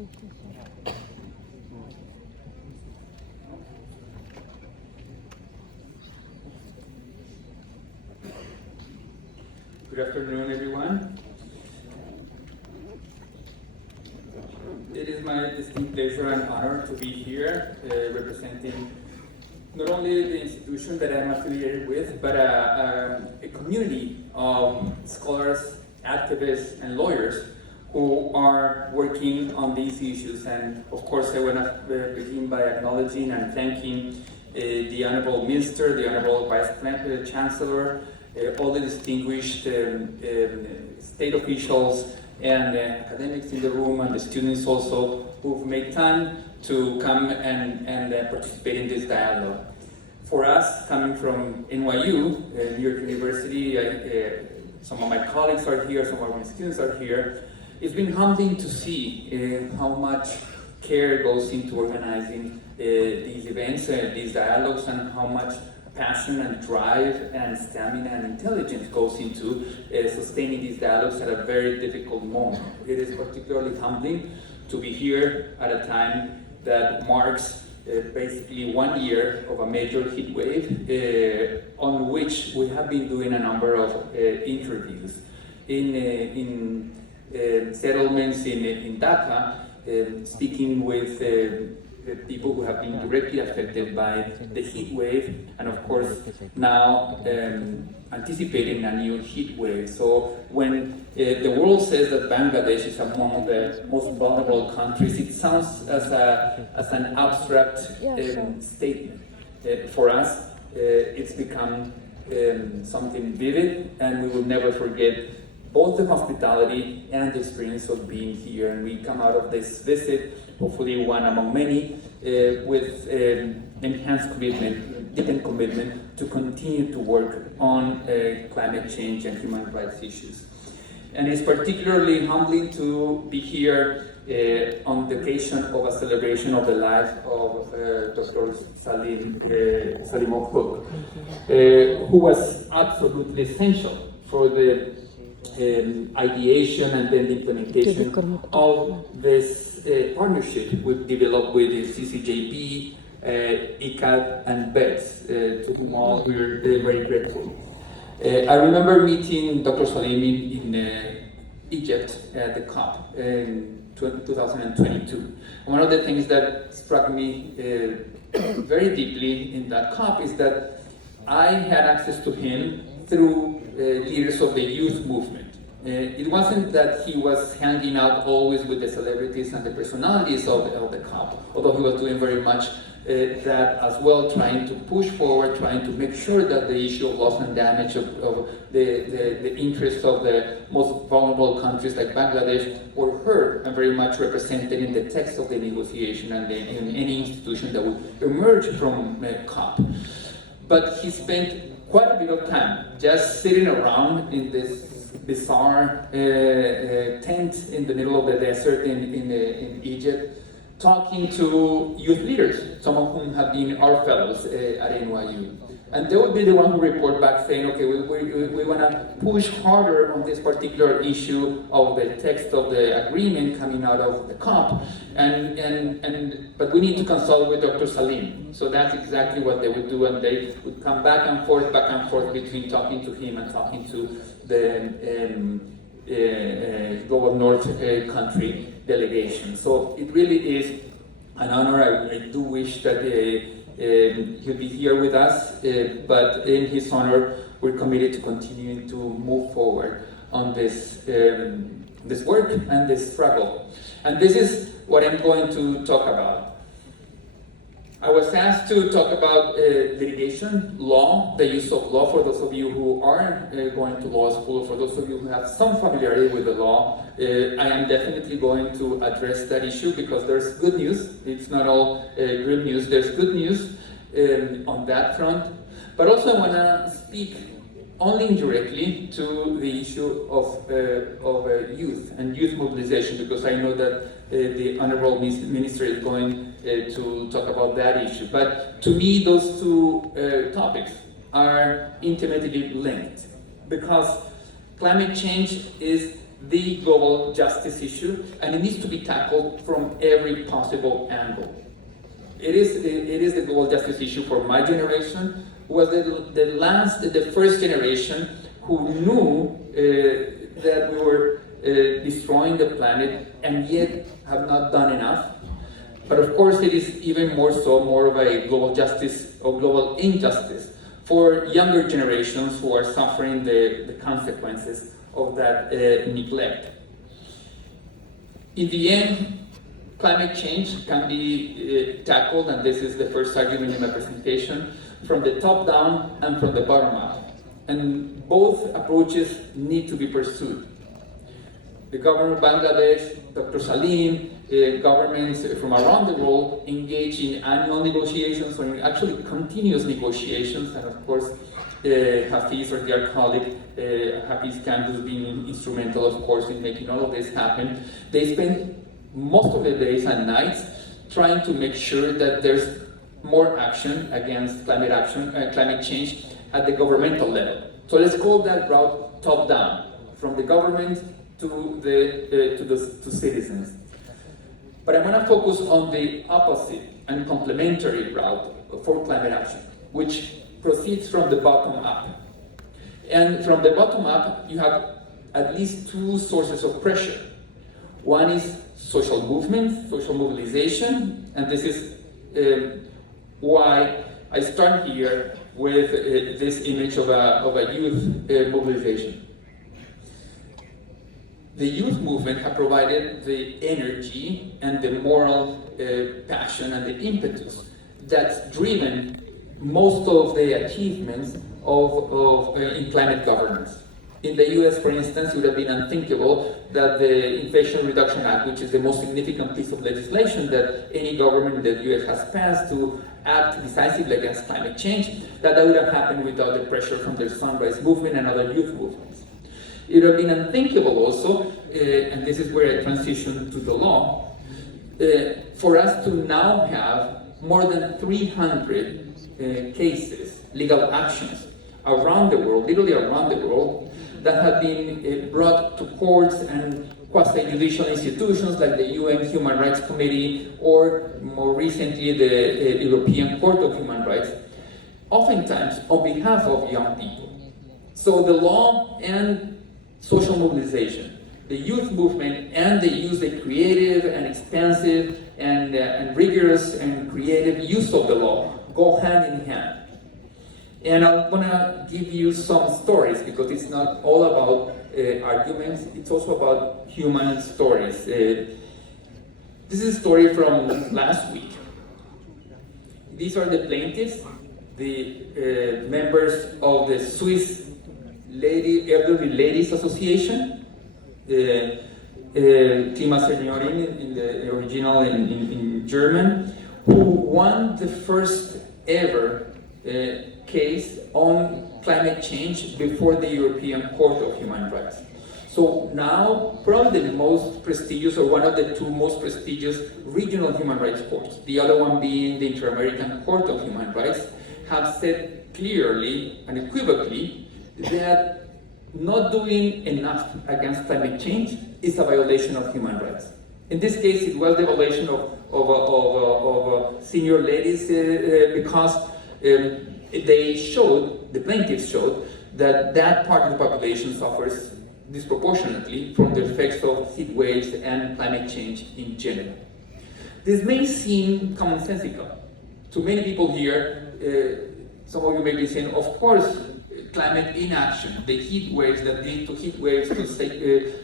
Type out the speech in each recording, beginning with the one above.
Good afternoon, everyone. It is my distinct pleasure and honor to be here representing not only the institution that I'm affiliated with, but a community of scholars, activists, and lawyers who are working on these issues. And of course, I want to begin by acknowledging and thanking the Honorable Minister, the Honorable Vice Chancellor, all the distinguished state officials and academics in the room, and the students also who've made time to come and participate in this dialogue. For us, coming from NYU, New York University, some of my colleagues are here, some of my students are here. It's been humbling to see how much care goes into organizing these events, these dialogues, and how much passion and drive and stamina and intelligence goes into sustaining these dialogues at a very difficult moment. It is particularly humbling to be here at a time that marks basically 1 year of a major heat wave on which we have been doing a number of interviews in settlements in Dhaka, speaking with people who have been directly affected by the heat wave, and of course now anticipating a new heat wave. So when the world says that Bangladesh is among the most vulnerable countries, it sounds as an abstract statement. For us, it's become something vivid, and we will never forget both the hospitality and the experience of being here. And we come out of this visit, hopefully one among many, with enhanced commitment, deepened commitment to continue to work on climate change and human rights issues. And it's particularly humbling to be here on the occasion of a celebration of the life of Dr. Mîhrímå, who was absolutely essential for the ideation and then the implementation of this partnership we've developed with the CCJB, ICAD, and BEDS, to whom all we're very grateful. I remember meeting Dr. Salim in Egypt at the COP in 2022. One of the things that struck me very deeply in that COP is that I had access to him through leaders of the youth movement. It wasn't that he was hanging out always with the celebrities and the personalities of the COP, although he was doing very much that as well, trying to push forward, trying to make sure that the issue of loss and damage of the interests of the most vulnerable countries like Bangladesh were heard and very much represented in the text of the negotiation and in any institution that would emerge from COP. But he spent quite a bit of time just sitting around in this bizarre tent in the middle of the desert in Egypt, talking to youth leaders, some of whom have been our fellows at NYU. And they would be the one who report back saying, okay, we want to push harder on this particular issue of the text of the agreement coming out of the COP, but we need to consult with Dr. Salim. So that's exactly what they would do, and they would come back and forth between talking to him and talking to the Global North country delegation. So it really is an honor. I do wish that he'll be here with us, but in his honor, we're committed to continuing to move forward on this work and this struggle. And this is what I'm going to talk about. I was asked to talk about litigation, law, the use of law for those of you who aren't going to law school, for those of you who have some familiarity with the law. I am definitely going to address that issue because there's good news. It's not all grim news. There's good news on that front. But also I want to speak only indirectly to the issue of youth and youth mobilization, because I know that the Honorable Minister is going to talk about that issue. But to me, those two topics are intimately linked, because climate change is the global justice issue, and it needs to be tackled from every possible angle. It is the global justice issue for my generation, who was the first generation who knew that we were destroying the planet and yet have not done enough. But of course, it is even more so, more of a global justice or global injustice for younger generations who are suffering the consequences of that neglect. In the end, climate change can be tackled, and this is the first argument in my presentation, from the top down and from the bottom up. And both approaches need to be pursued. The government of Bangladesh, Dr. Salim, governments from around the world engage in annual negotiations or actually continuous negotiations, and of course Hafiz, or dear colleague, Hafiz Khan, who's been instrumental, of course, in making all of this happen. They spend most of the days and nights trying to make sure that there's more action against climate change at the governmental level. So let's call that route top-down, from the government to citizens. But I'm going to focus on the opposite and complementary route for climate action, which proceeds from the bottom up. And from the bottom up, you have at least two sources of pressure. One is social movement, social mobilization, and this is why I start here with this image of a youth mobilization. The youth movement have provided the energy and the moral passion and the impetus that's driven most of the achievements in climate governance. In the US, for instance, it would have been unthinkable that the Inflation Reduction Act, which is the most significant piece of legislation that any government in the US has passed to act decisively against climate change, that would have happened without the pressure from the Sunrise Movement and other youth movements. It would have been unthinkable also, and this is where I transition to the law, for us to now have more than 300 cases, legal actions around the world, literally around the world, that have been brought to courts and quasi-judicial institutions like the UN Human Rights Committee, or more recently the European Court of Human Rights, oftentimes on behalf of young people. So the law and social mobilization, the youth movement, and the creative and expansive and rigorous and creative use of the law go hand in hand. And I'm gonna give you some stories, because it's not all about arguments, it's also about human stories. This is a story from last week. These are the plaintiffs, the members of the Swiss Elderly Ladies Association, Klima Seniorin in the original in German, who won the first ever case on climate change before the European Court of Human Rights. So now, probably the most prestigious, or one of the two most prestigious regional human rights courts, the other one being the Inter-American Court of Human Rights, have said clearly and unequivocally that not doing enough against climate change is a violation of human rights. In this case, it was the violation of senior ladies because the plaintiffs showed that part of the population suffers disproportionately from the effects of heat waves and climate change in general. This may seem commonsensical. To many people here, some of you may be saying, of course, climate inaction, the heat waves that lead to heat waves, to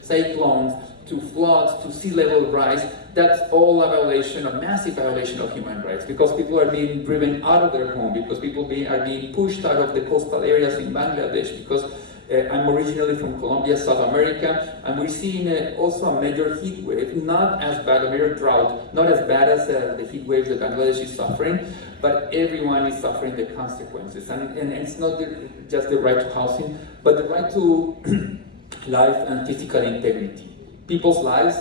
cyclones, to floods, to sea level rise, that's all a massive violation of human rights, because people are being driven out of their home, because people are being pushed out of the coastal areas in Bangladesh, because I'm originally from Colombia, South America, and we're seeing also a major heat wave, not as bad, a major drought, not as bad as the heat waves that Bangladesh is suffering, but everyone is suffering the consequences. And it's not just the right to housing, but the right to life and physical integrity. People's lives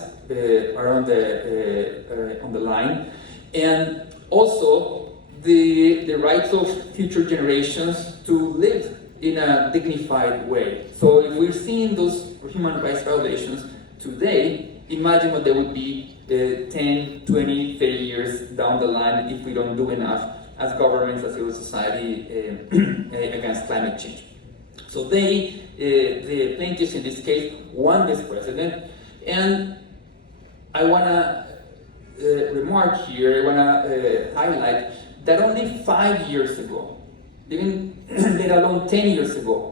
are on the line, and also the rights of future generations to live in a dignified way. So if we're seeing those for human rights violations today, imagine what they would be 10, 20, 30 years down the line if we don't do enough as governments, as civil society against climate change. So the plaintiffs in this case won this precedent, and I want to remark here, I want to highlight that only 5 years ago, even let alone 10 years ago,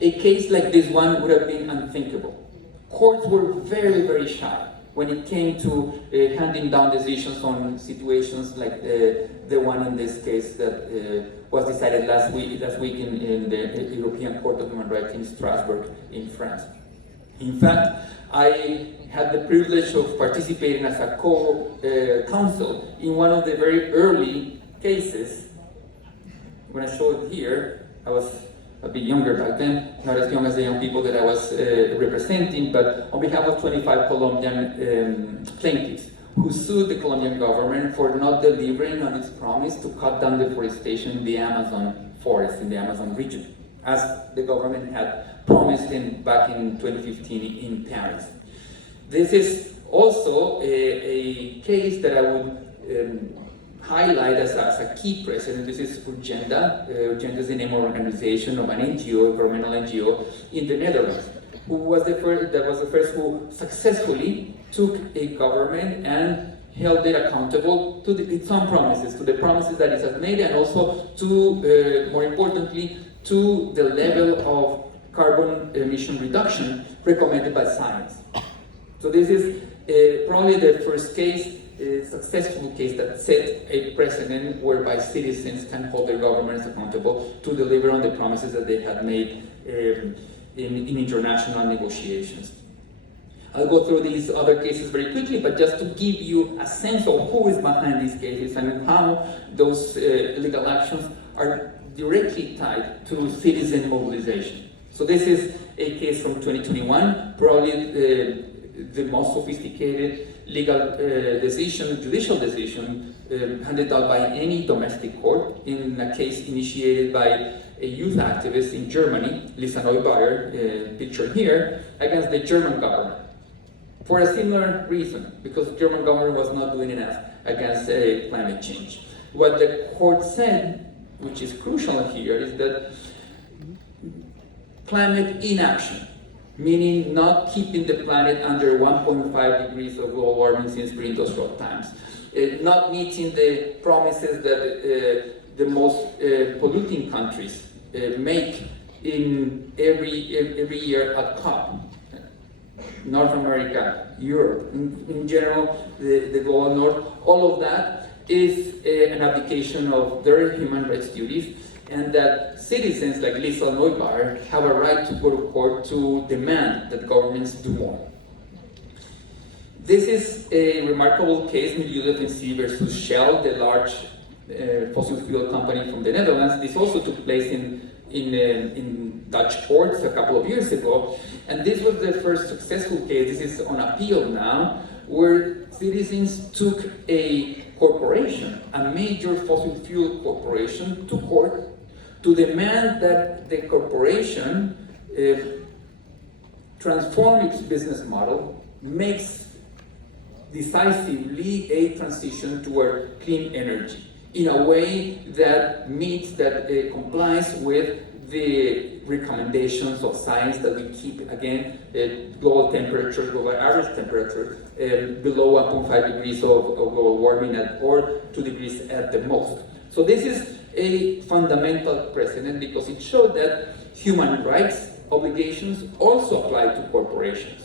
a case like this one would have been unthinkable. Courts were very, very shy when it came to handing down decisions on situations like the one in this case that was decided last week in the European Court of Human Rights in Strasbourg in France. In fact, I had the privilege of participating as a co-counsel in one of the very early cases. I'm going to show it here. I was a bit younger back then, not as young as the young people that I was representing, but on behalf of 25 Colombian plaintiffs who sued the Colombian government for not delivering on its promise to cut down deforestation in the Amazon forest, in the Amazon region, as the government had promised back in 2015 in Paris. This is also a case that I would highlight as a key precedent. This is Urgenda. Urgenda is the name of an organization of an NGO, a governmental NGO in the Netherlands, who was the first who successfully took a government and held it accountable to its own promises, to the promises that it has made, and also to, more importantly, to the level of carbon emission reduction recommended by science. So this is probably the first case, a successful case that set a precedent whereby citizens can hold their governments accountable to deliver on the promises that they had made in international negotiations. I'll go through these other cases very quickly, but just to give you a sense of who is behind these cases and how those legal actions are directly tied to citizen mobilization. So this is a case from 2021, probably the most sophisticated legal decision, judicial decision, handed out by any domestic court in a case initiated by a youth activist in Germany, Lisa Neubauer, pictured here, against the German government. For a similar reason, because the German government was not doing enough against climate change. What the court said, which is crucial here, is that climate inaction, meaning not keeping the planet under 1.5 degrees of global warming since pre-industrial times, not meeting the promises that the most polluting countries make in every year at COP. North America, Europe, in general, the global north, all of that is an abdication of their human rights duties, and that citizens like Lisa Neubauer have a right to go to court to demand that governments do more. This is a remarkable case, Mîhrímå versus Shell, the large fossil fuel company from the Netherlands. This also took place in Dutch courts a couple of years ago, and this was the first successful case. This is on appeal now, where citizens took a corporation, a major fossil fuel corporation, to court to demand that the corporation transform its business model, makes decisively a transition toward clean energy in a way that meets, that complies with the recommendations of science that we keep, again, global temperature, global average temperature, below 1.5 degrees of global warming or 2 degrees at the most. So this is a fundamental precedent because it showed that human rights obligations also apply to corporations.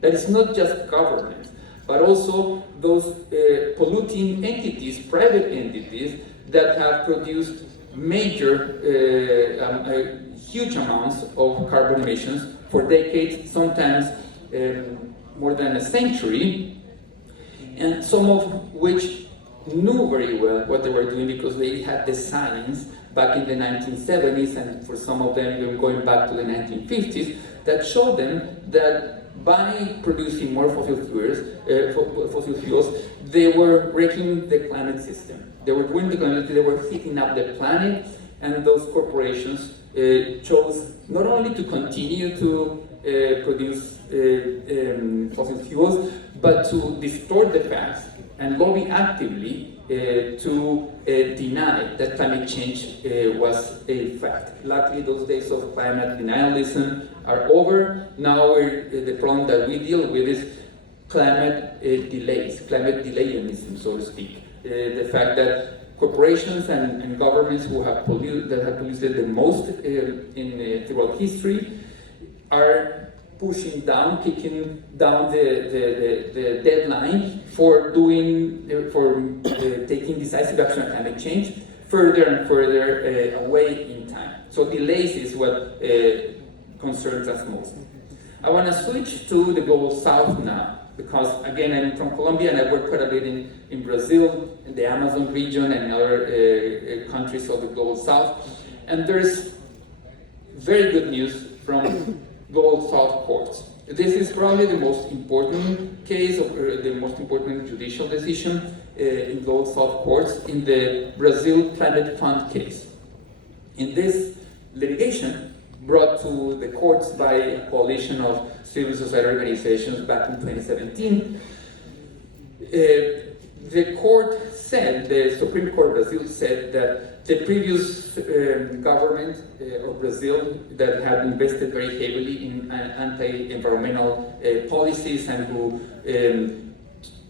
That is not just governments, but also those polluting entities, private entities, that have produced major, huge amounts of carbon emissions for decades, sometimes more than a century, and some of which knew very well what they were doing because they had the science back in the 1970s, and for some of them even going back to the 1950s, that showed them that by producing more fossil fuels, they were wrecking the climate system. They were doing the climate, they were heating up the planet, and those corporations chose not only to continue to produce fossil fuels, but to distort the past and lobby actively to deny that climate change was a fact. Luckily, those days of climate denialism are over. Now the problem that we deal with is climate delays, climate delayonism, so to speak. The fact that corporations and governments that have polluted the most throughout history are pushing down, kicking down the deadline for taking decisive action on climate change further and further away in time. So delays is what concerns us most. I want to switch to the Global South now, because again, I'm from Colombia and I work quite a bit in Brazil, in the Amazon region and other countries of the Global South. And there's very good news from Global South courts. This is probably the most important case, or the most important judicial decision in Global South courts in the Brazil Climate Fund case. In this litigation, brought to the courts by a coalition of civil society organizations back in 2017, the court said, the Supreme Court of Brazil said that the previous government of Brazil that had invested very heavily in anti-environmental policies and who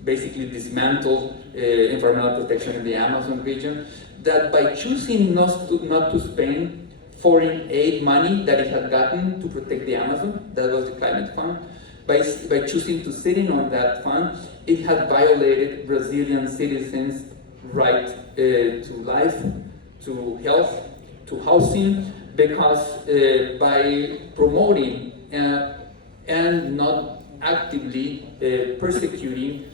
basically dismantled environmental protection in the Amazon region, that by choosing not to spend foreign aid money that it had gotten to protect the Amazon, that was the climate fund, by choosing to sit in on that fund, it had violated Brazilian citizens' right to life, to health, to housing, because by promoting and not actively persecuting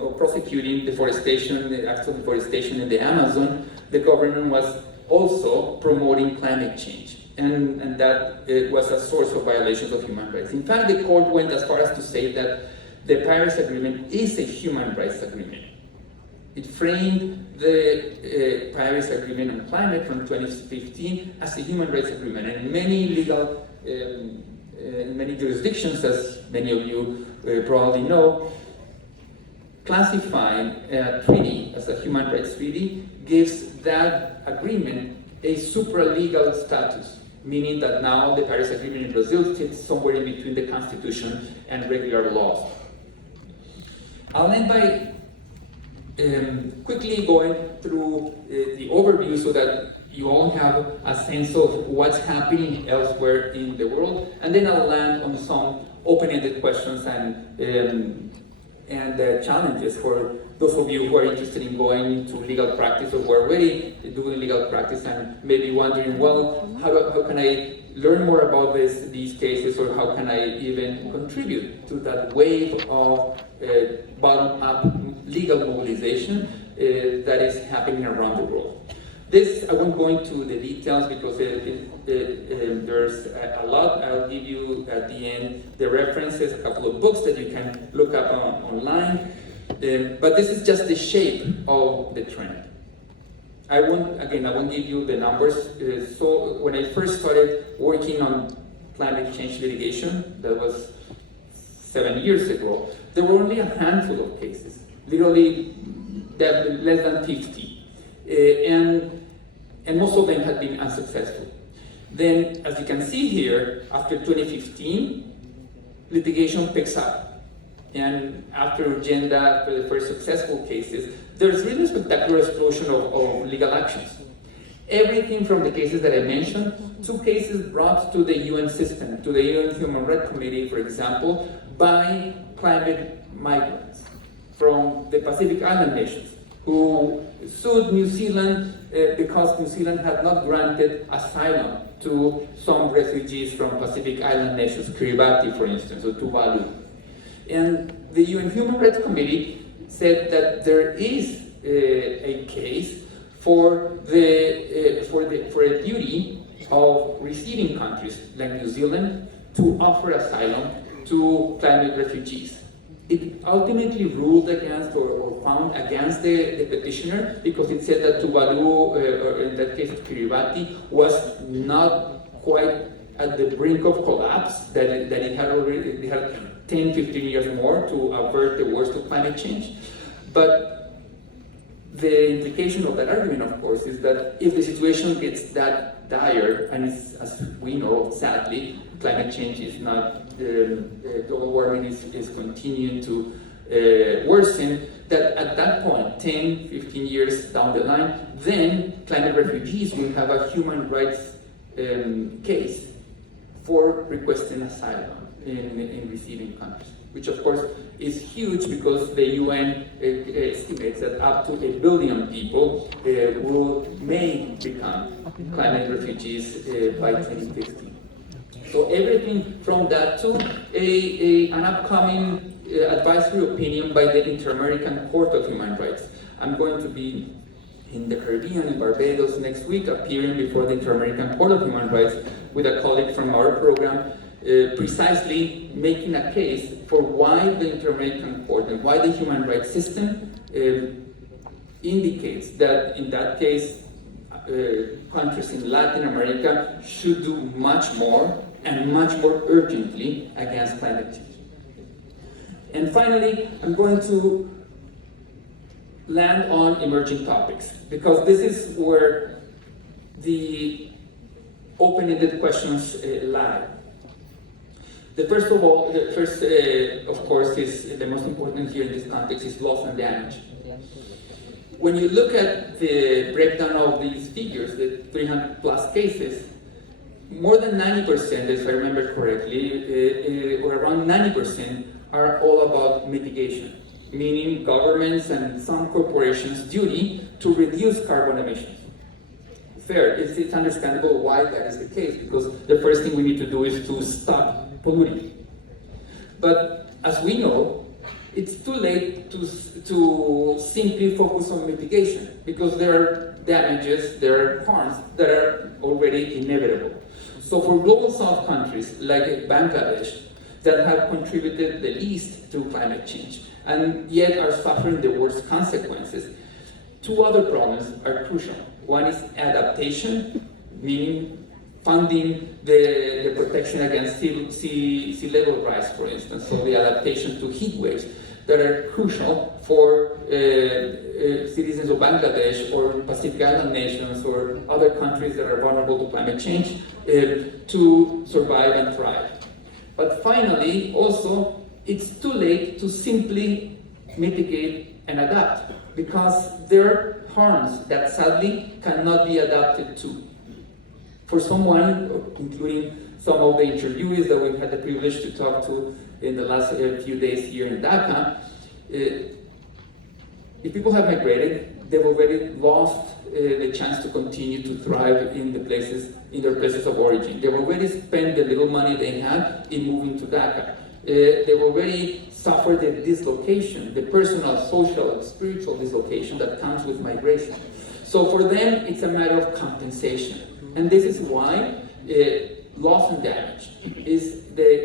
or prosecuting deforestation, the actual deforestation in the Amazon, the government was also promoting climate change. And that was a source of violations of human rights. In fact, the court went as far as to say that the Paris Agreement is a human rights agreement. It framed the Paris Agreement on Climate from 2015 as a human rights agreement. And in many legal, in many jurisdictions, as many of you probably know, classifying a treaty as a human rights treaty gives that agreement a supra-legal status, meaning that now the Paris Agreement in Brazil sits somewhere in between the Constitution and regular laws. I'll end by quickly going through the overview so that you all have a sense of what's happening elsewhere in the world, and then I'll land on some open-ended questions and challenges for those of you who are interested in going into legal practice or who are already doing legal practice and maybe wondering, well, how can I learn more about these cases, or how can I even contribute to that wave of bottom-up legal mobilization that is happening around the world. This, I won't go into the details because there's a lot. I'll give you at the end the references, a couple of books that you can look up online. But this is just the shape of the trend. I won't give you the numbers. So when I first started working on climate change litigation, that was 7 years ago, there were only a handful of cases, literally less than 50. And most of them had been unsuccessful. Then, as you can see here, after 2015, litigation picks up. And after Urgenda, after the first successful cases, there's really a spectacular explosion of legal actions. Everything from the cases that I mentioned, 2 cases brought to the UN system, to the UN Human Rights Committee, for example, by climate migrants from the Pacific Island nations, who sued New Zealand because New Zealand had not granted asylum to some refugees from Pacific Island nations, Kiribati, for instance, or Tuvalu. And the UN Human Rights Committee said that there is a case for a duty of receiving countries like New Zealand to offer asylum to climate refugees. It ultimately ruled against or found against the petitioner because it said that Tuvalu, or in that case Kiribati, was not quite at the brink of collapse, that it had 10, 15 years more to avert the worst of climate change. But the implication of that argument, of course, is that if the situation gets that dire, and it's, as we know, sadly, climate change is not, global warming is continuing to worsen, that at that point, 10, 15 years down the line, then climate refugees will have a human rights case for requesting asylum in receiving countries, which of course is huge because the UN estimates that up to 1 billion people may become climate refugees by 2050. So everything from that to an upcoming advisory opinion by the Inter-American Court of Human Rights. I'm going to be in the Caribbean, in Barbados next week, appearing before the Inter-American Court of Human Rights with a colleague from our program, precisely making a case for why the Inter-American Court and why the human rights system indicates that in that case, countries in Latin America should do much more and much more urgently against climate change. And finally, I'm going to land on emerging topics, because this is where the open-ended questions lie. The first, of course, is the most important here in this context is loss and damage. When you look at the breakdown of these figures, the 300 plus cases, more than 90%, if I remember correctly, or around 90%, are all about mitigation, meaning governments and some corporations' duty to reduce carbon emissions. Fair, it's understandable why that is the case, because the first thing we need to do is to stop polluting. But as we know, it's too late to simply focus on mitigation, because there are damages, there are harms that are already inevitable. So for global south countries like Bangladesh, that have contributed the least to climate change, and yet are suffering the worst consequences, two other problems are crucial. One is adaptation, meaning funding the protection against sea level rise, for instance, so the adaptation to heat waves that are crucial for citizens of Bangladesh or Pacific Island nations or other countries that are vulnerable to climate change to survive and thrive. But finally, also, it's too late to simply mitigate and adapt, because there are harms that sadly cannot be adapted to. For someone, including some of the interviewees that we've had the privilege to talk to in the last few days here in Dhaka, if people have migrated, they've already lost the chance to continue to thrive in their places of origin. They've already spent the little money they had in moving to Dhaka. They've already suffered the dislocation, the personal, social, and spiritual dislocation that comes with migration. So for them, it's a matter of compensation. And this is why loss and damage is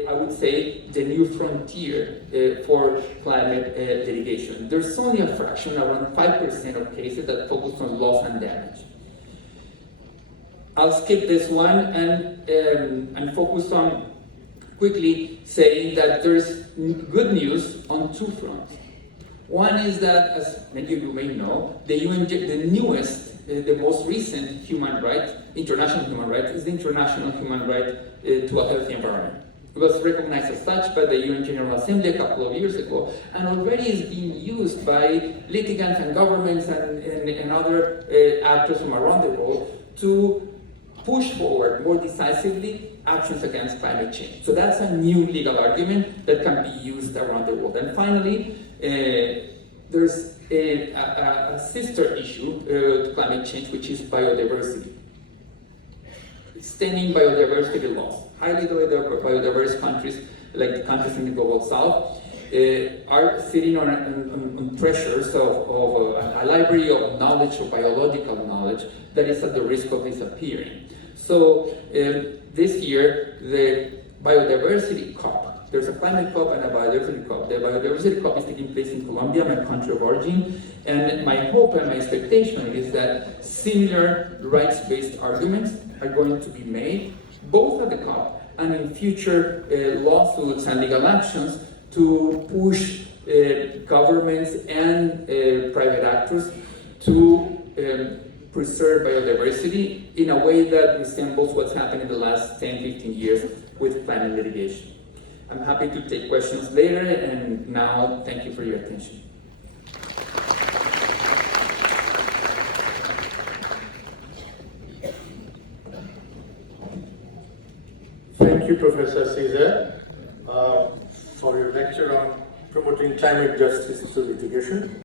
I would say, the new frontier for climate litigation. There's only a fraction, around 5% of cases that focus on loss and damage. I'll skip this one and focus on quickly saying that there's good news on two fronts. One is that, as many of you may know, the newest, the most recent human right, international human right, is the international human right to a healthy environment. It was recognized as such by the UN General Assembly a couple of years ago, and already is being used by litigants and governments and other actors from around the world to push forward more decisively actions against climate change. So that's a new legal argument that can be used around the world. And finally, there's a sister issue to climate change, which is biodiversity. Extending biodiversity laws. Highly biodiverse countries, like the countries in the global south, are sitting on treasures of a library of knowledge, of biological knowledge, that is at the risk of disappearing. So this year, the Biodiversity COP, there's a climate COP and a biodiversity COP. The biodiversity COP is taking place in Colombia, my country of origin, and my hope and my expectation is that similar rights-based arguments are going to be made both at the COP and in future lawsuits and legal actions to push governments and private actors to preserve biodiversity in a way that resembles what's happened in the last 10, 15 years with climate litigation. I'm happy to take questions later, and now thank you for your attention. Thank you, Professor Cesar, for your lecture on promoting climate justice through litigation.